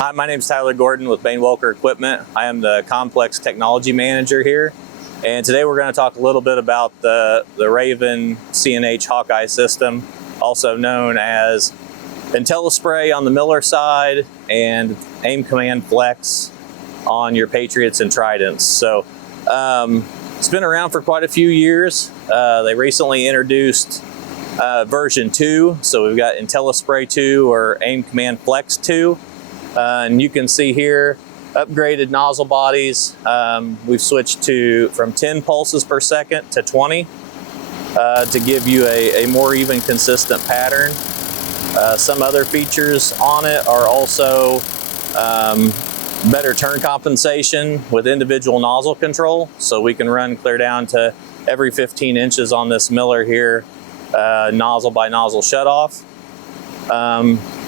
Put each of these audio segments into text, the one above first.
Hi, my name is Tyler Gordon with Bane-Welker Equipment. I am the Complex Technology Manager here. And today we're going to talk a little bit about the Raven CNH Hawkeye system, also known as IntellaSpray on the Miller side and Aim Command Flex on your Patriots and Tridents. So it's been around for quite a few years. They recently introduced version 2. So we've got IntellaSpray 2 or Aim Command Flex 2. And you can see here upgraded nozzle bodies. We've switched from 10 pulses per second to 20 to give you a more even, consistent pattern. Some other features on it are also better turn compensation with individual nozzle control. So we can run clear down to every 15 inches on this Miller here, nozzle by nozzle shutoff.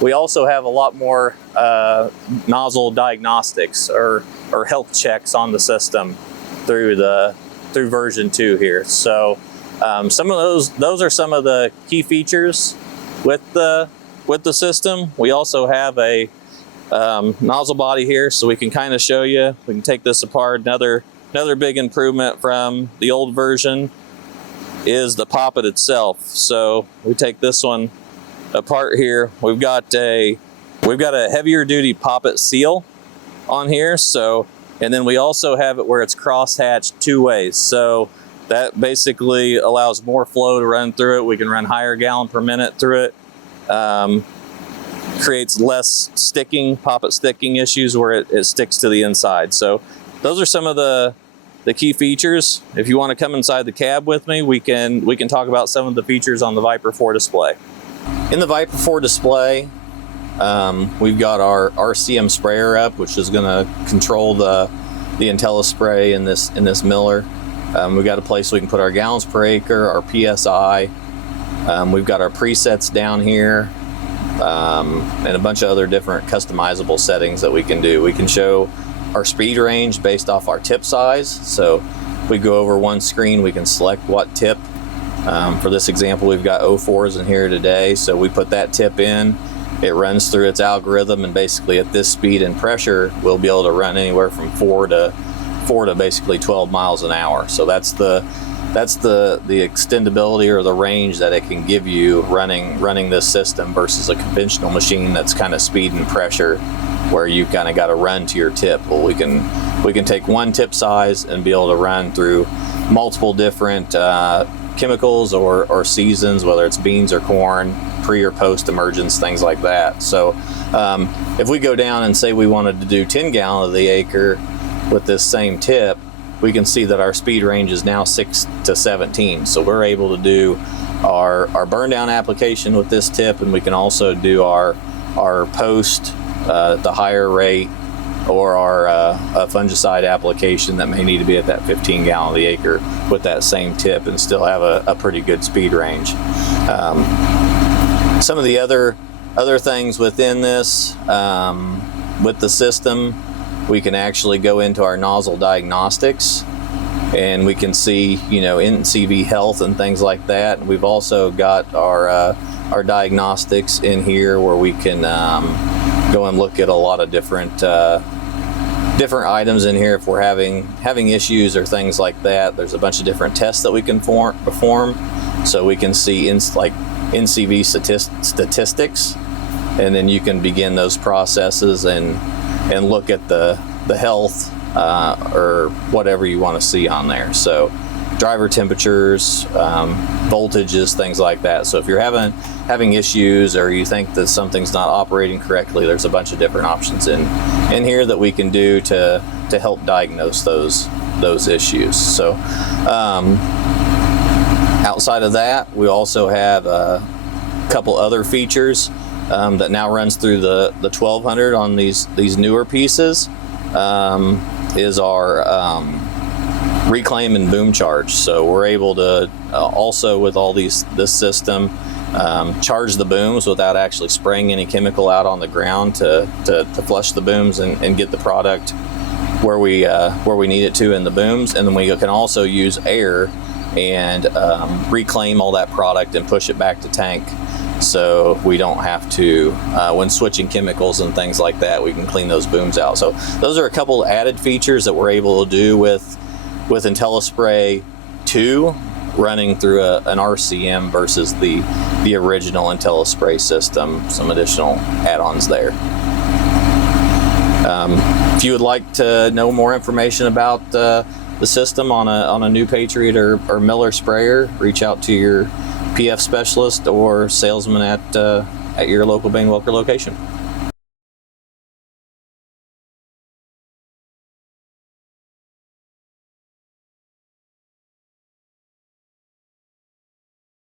We also have a lot more nozzle diagnostics or health checks on the system through version 2 here. So some of those are some of the key features with the system. We also have a nozzle body here, so we can kind of show you. We can take this apart. Another big improvement from the old version is the poppet itself. So we take this one apart here. We've got a heavier duty poppet seal on here. So, and then we also have it where it's cross-hatched 2 ways. So that basically allows more flow to run through it. We can run higher gallon per minute through it. Creates less poppet sticking issues where it sticks to the inside. So those are some of the key features. If you want to come inside the cab with me, we can talk about some of the features on the Viper 4 display. In the Viper 4 display, we've got our RCM sprayer up, which is going to control the IntellaSpray in this Miller. We've got a place we can put our gallons per acre, our PSI. We've got our presets down here, and a bunch of other different customizable settings that we can do. We can show our speed range based off our tip size. So if we go over one screen, we can select what tip. For this example, we've got 04s in here today, so we put that tip in, it runs through its algorithm, and basically at this speed and pressure, we'll be able to run anywhere from 4 to basically 12 miles an hour. So that's the extendability or the range that it can give you running this system versus a conventional machine that's kind of speed and pressure, where you kind of got to run to your tip. Well, we can take one tip size and be able to run through multiple different chemicals or seasons, whether it's beans or corn, pre or post emergence, things like that. So if we go down and say we wanted to do 10 gallon of the acre with this same tip, we can see that our speed range is now 6 to 17. So we're able to do our burn down application with this tip, and we can also do our post the higher rate, or our fungicide application that may need to be at that 15 gallon of the acre with that same tip, and still have a pretty good speed range. Some of the other things within this, with the system, we can actually go into our nozzle diagnostics, and we can see, NCV health and things like that. We've also got our diagnostics in here, where we can go and look at a lot of different items in here. If we're having issues or things like that, there's a bunch of different tests that we can perform. So we can see like NCV statistics, and then you can begin those processes and look at the health or whatever you want to see on there. So driver temperatures, voltages, things like that. So if you're having issues, or you think that something's not operating correctly, there's a bunch of different options in here that we can do to help diagnose those issues. So outside of that, we also have a couple other features that now runs through the 1200 on these newer pieces, is our reclaim and boom charge. So we're able to also, with all this system, charge the booms without actually spraying any chemical out on the ground to flush the booms and get the product where we need it to in the booms. And then we can also use air and reclaim all that product and push it back to tank so we don't have to, when switching chemicals and things like that, we can clean those booms out. So those are a couple added features that we're able to do with IntellaSpray 2 running through an RCM versus the original IntellaSpray system. Some additional add-ons there. If you would like to know more information about the system on a new Patriot or Miller sprayer, reach out to your PF specialist or salesman at your local Bane-Welker location.